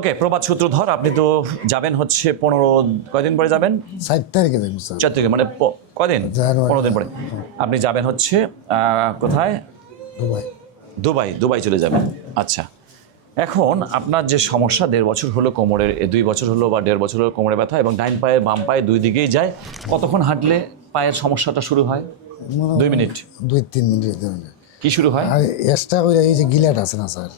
ওকে, প্রবাদ সূত্রধর, আপনি তো যাবেন হচ্ছে 15 কয়দিন পরে যাবেন? 7 তারিখে যাবো স্যার। 4 তারিখে, মানে কয়দিন? জানুয়ারি। 15 দিন পরে আপনি যাবেন হচ্ছে কোথায়? দুবাই। দুবাই চলে যাবেন। আচ্ছা, এখন আপনার যে সমস্যা 1.5 বছর হলো কোমরের, 2 বছর হলো বা 1.5 বছর হলো কোমরে ব্যথা এবং ডাইন পায়ে বাম পায়ে দুই দিকেই যায়, কতক্ষণ হাঁটলে পায়ের সমস্যাটা শুরু হয়? 2 মিনিট, 2-3 মিনিট। কি শুরু হয়? আর এক্সট্রা করে এই যে গিলাট আছে না স্যার,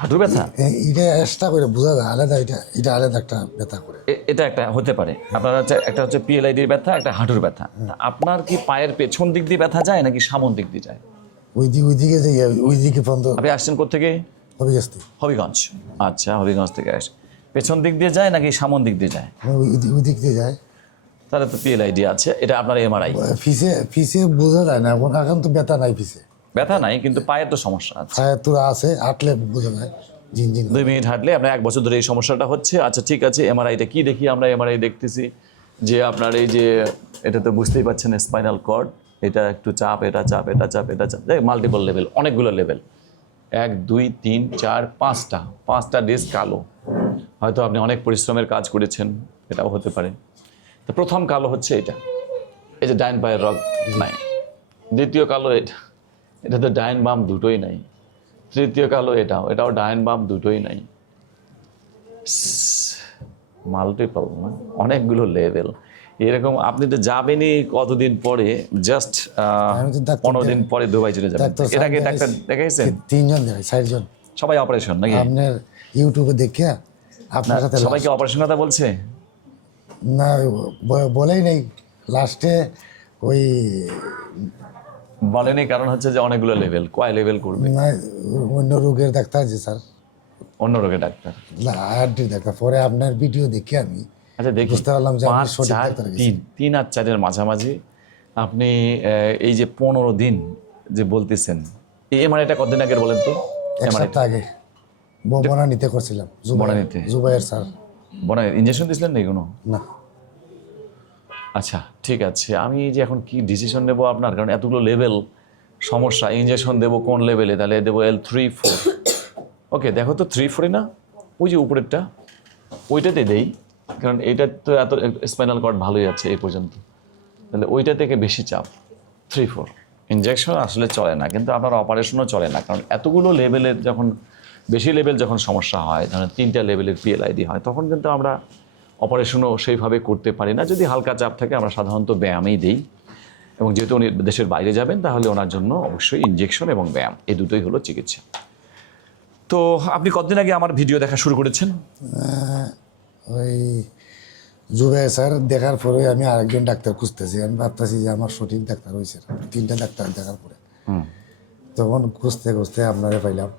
হাঁটুর ব্যথা? এটা এক্সট্রা করে বোঝা যায় আলাদা, এটা আলাদা একটা ব্যথা করে। এটা একটা হতে পারে। আপনার হচ্ছে একটা হচ্ছে পিএলআইডির ব্যথা, একটা হাঁটুর ব্যথা। আপনার কি পায়ের পেছন দিক দিয়ে ব্যথা যায় নাকি সামন দিক দিয়ে যায়? ওইদিকে যে ওইদিকে বন্ধ। আপনি আসছেন কোত্থেকে? হবিগঞ্জ। আচ্ছা, হবিগঞ্জ থেকে আসে। পেছন দিক দিয়ে যায় নাকি সামন দিক দিয়ে যায়? ওই দিক দিয়ে যায়। তাহলে তো পিএলআইডি আছে, এটা আপনার এমআরআই। ফিসে বোঝা যায় না, এখন তো ব্যথা নাই ফিসে। ব্যথা নাই, কিন্তু পায়ের তো সমস্যা আছে। পায়ের তো আছে, হাঁটলে বোঝা যায় ঝিনঝিন। 2 মিনিট হাঁটলে আপনার 1 বছর ধরে এই সমস্যাটা হচ্ছে। আচ্ছা ঠিক আছে, এমআরআইটা কি দেখি? আমরা এমআরআই দেখতেছি যে আপনার এই যে, এটা তো বুঝতেই পারছেন স্পাইনাল কর্ড, এটা একটু চাপ, এটা চাপ, এটা চাপ, এটা চাপ, মাল্টিপল লেভেল, অনেকগুলো লেভেল, 1 2 3 4 5টা ডিস্ক কালো। হয়তো আপনি অনেক পরিশ্রমের কাজ করেছেন, এটাও হতে পারে। তো প্রথম কালো হচ্ছে এটা, এই যে ডাইন পায়ের রগ নাই। দ্বিতীয় কালো এটা তো ডাইন বাম দুটোই নাই। তৃতীয় কালো এটাও ডাইন বাম দুটোই নাই। মাল্টিপল, অনেকগুলো লেভেল এরকম। আপনি তো যাবেনই কতদিন পরে, জাস্ট 15 দিন পরে দুবাই চলে যাবেন। এটাকে ডাক্তার দেখাইছেন? 3 জন দেখাই, 4 জন। সবাই অপারেশন নাকি? আপনার ইউটিউবে দেখে আপনার সাথে সবাইকে অপারেশন কথা বলছে না, বলেই নেই লাস্টে ওই বলেনি, কারণ হচ্ছে যে অনেকগুলো লেভেল, কয় লেভেল করবে? না, অন্য রোগের ডাক্তার যে স্যার, অন্য রোগের ডাক্তার, হার্টের ডাক্তার। পরে আপনার ভিডিও দেখে আমি আচ্ছা দেখি বুঝতে পারলাম যে আপনি সঠিক ডাক্তার গেছেন। 3 আর 4-এর মাঝামাঝি আপনি এই যে 15 দিন যে বলতেছেন, এই এমআরআইটা কতদিন আগে বলেন তো? 1 সপ্তাহ আগে বনানীতে করছিলাম। বনানীতে? জুবাইর স্যার। ইঞ্জেকশন দিয়েছিলেন না কোনো? না। আচ্ছা ঠিক আছে, আমি যে এখন কি ডিসিশন নেবো আপনার, কারণ এতগুলো লেভেল সমস্যা। ইঞ্জেকশন দেবো কোন লেভেলে? তাহলে দেবো L3 4। ওকে, দেখো তো 3 4 না, ওই যে উপরেরটা, ওইটাতে দেই, কারণ এইটা তো এত স্পাইনাল কর্ড ভালোই আছে এই পর্যন্ত। তাহলে ওইটা থেকে বেশি চাপ, 3 4। ইঞ্জেকশন আসলে চলে না, কিন্তু আপনার অপারেশনও চলে না, কারণ এতগুলো লেভেলের যখন বেশি লেভেল যখন সমস্যা হয়, ধরেন 3টা লেভেলের পিএলআইডি হয়, তখন কিন্তু আমরা অপারেশনও সেইভাবে করতে পারি না। যদি হালকা চাপ থাকে আমরা সাধারণত ব্যায়ামেই দিই, এবং যেহেতু উনি দেশের বাইরে যাবেন, তাহলে ওনার জন্য অবশ্যই ইঞ্জেকশন এবং ব্যায়াম, এই দুটোই হলো চিকিৎসা। তো আপনি কতদিন আগে আমার ভিডিও দেখা শুরু করেছেন? ওই জুবাইর স্যার দেখার পরে আমি আরেকজন ডাক্তার খুঁজতেছি। আমি ভাবতেছি যে আমার সঠিক ডাক্তার হয়েছে। 3টা ডাক্তার দেখার পরে তখন খুঁজতে খুঁজতে আপনারে পাইলাম।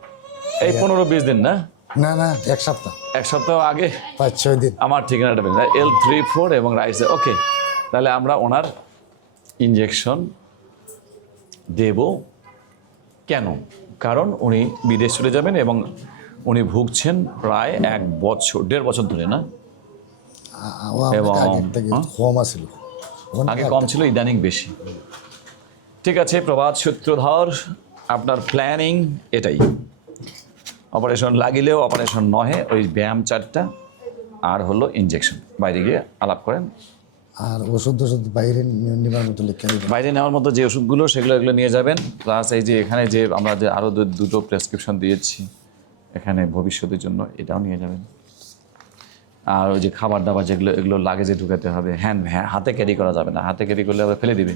এই 15-20 দিন না? না না, 1 সপ্তাহ। 1 সপ্তাহ আগে 5-6 দিন। আমার ঠিকানাটা পেলেন, L3 4 এবং রাইস। ওকে, তাহলে আমরা ওনার ইঞ্জেকশন দেব। কেন? কারণ উনি বিদেশ চলে যাবেন এবং উনি ভুগছেন প্রায় 1 বছর 1.5 বছর ধরে, না? এবং কম আছিল, আগে কম ছিল, ইদানিং বেশি। ঠিক আছে প্রবাদ সূত্রধর, আপনার প্ল্যানিং এটাই, অপারেশন লাগিলেও অপারেশন নহে, ওই ব্যায়াম 4টা আর হলো ইঞ্জেকশন। বাইরে গিয়ে আলাপ করেন, আর ওষুধ বাইরে নেওয়ার মতো লিখে দিবেন। বাইরে নেওয়ার মতো যে ওষুধগুলো সেগুলো এগুলো নিয়ে যাবেন। প্লাস এই যে এখানে যে আমরা যে আরও 2টো প্রেসক্রিপশন দিয়েছি এখানে ভবিষ্যতের জন্য, এটাও নিয়ে যাবেন। আর ওই যে খাবার দাবার যেগুলো, এগুলো লাগেজে ঢুকাতে হবে। হাতে ক্যারি করা যাবে না, হাতে ক্যারি করলে আবার ফেলে দিবে।